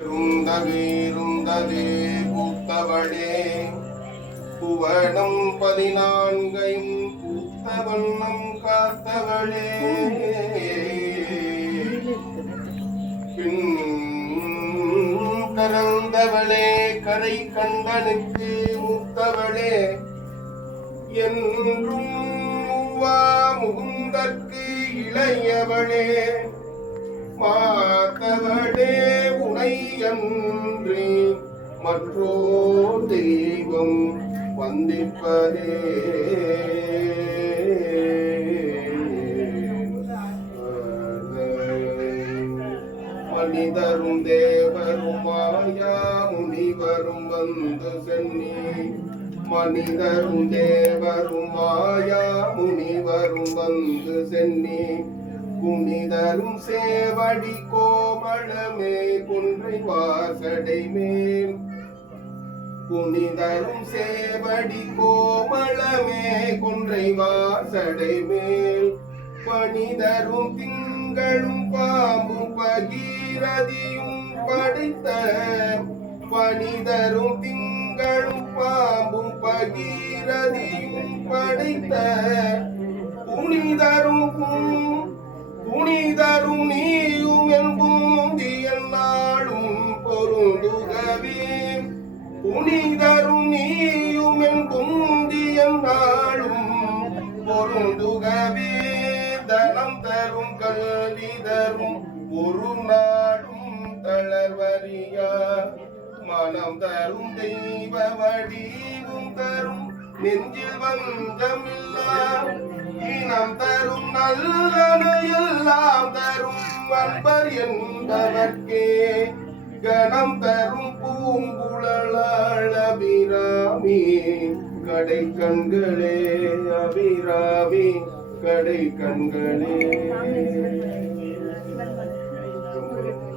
இருந்ததே பூத்தவளே புவனம் 14 பூத்த வண்ணம் காத்தவளே கரந்தவளே கரை கண்டனுக்கு மூத்தவளே என்றும் முகுந்தற்கு இளையவளே மாத்தவளே உனை அன்று மற்றோ தெய்வம் வந்திப்பதே மனிதரும் தேவரும் மாயா முனிவரும் வந்து சென்னி மனிதரும் தேவரும் மாயா முனிவரும் வந்து சென்னி புனிதரும் சேவடி கோமளமே குன்றை வாசடை மேல் புனிதரும் சேவடி கோமளமே குன்றை வாசடை மேல் பனிதரும் திங்களும் பாம்பும் பகீரதியும் படைத்த பனிதரும் திங்களும் பாம்பும் பகீரதியும் படைத்த புனிதரும் நீயும் என்பூந்தி என்னாலும் பொருந்துகவே புனிதரும் நீயும் என்பூந்தி என்னாலும் பொருந்துகவே தனம் தரும் கல்வி தரும் ஒரு நாடும் தளர்வரியா மனம் தரும் தெய்வ வடிவும் தரும் நெஞ்சில் வந்தமில்லா இனம் தரும் நல்லனையெல்லாம் தரும் அன்பர் என்பவர்க்கே கணம் தரும் பூங்குழலாள் அபிராமி கடை கண்களே அபிராமி கடை கண்களே